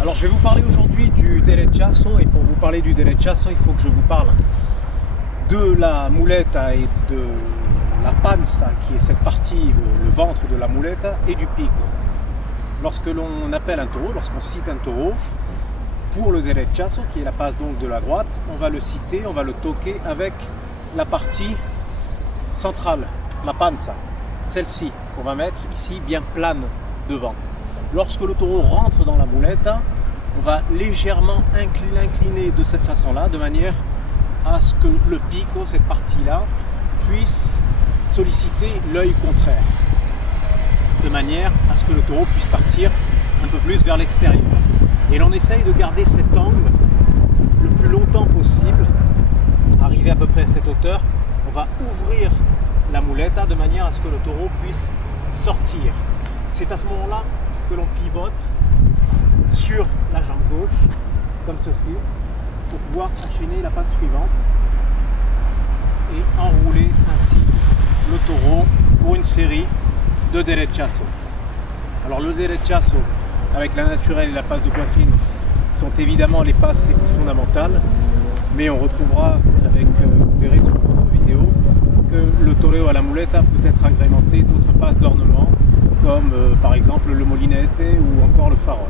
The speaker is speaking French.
Alors je vais vous parler aujourd'hui du derechazo, et pour vous parler du derechazo, il faut que je vous parle de la muleta et de la panza, qui est cette partie, le ventre de la muleta, et du pico. Lorsque l'on appelle un taureau, lorsqu'on cite un taureau, pour le derechazo, qui est la passe donc de la droite, on va le citer, on va le toquer avec la partie centrale, la panza, celle-ci, qu'on va mettre ici bien plane devant. Lorsque le taureau rentre dans la muleta, on va légèrement l'incliner de cette façon-là, de manière à ce que le pico, cette partie-là, puisse solliciter l'œil contraire, de manière à ce que le taureau puisse partir un peu plus vers l'extérieur. Et l'on essaye de garder cet angle le plus longtemps possible, arriver à peu près à cette hauteur. On va ouvrir la muleta de manière à ce que le taureau puisse sortir. C'est à ce moment-là que l'on pivote sur la jambe gauche, comme ceci, pour pouvoir enchaîner la passe suivante et enrouler ainsi le taureau pour une série de derechazo. Alors le derechazo avec la naturelle et la passe de poitrine sont évidemment les passes les plus fondamentales, mais on retrouvera vous verrez sur d'autres vidéos, que le toreo à la muleta peut être agrémenté d'autres passes d'ornement, comme par exemple le molinete ou encore le farol.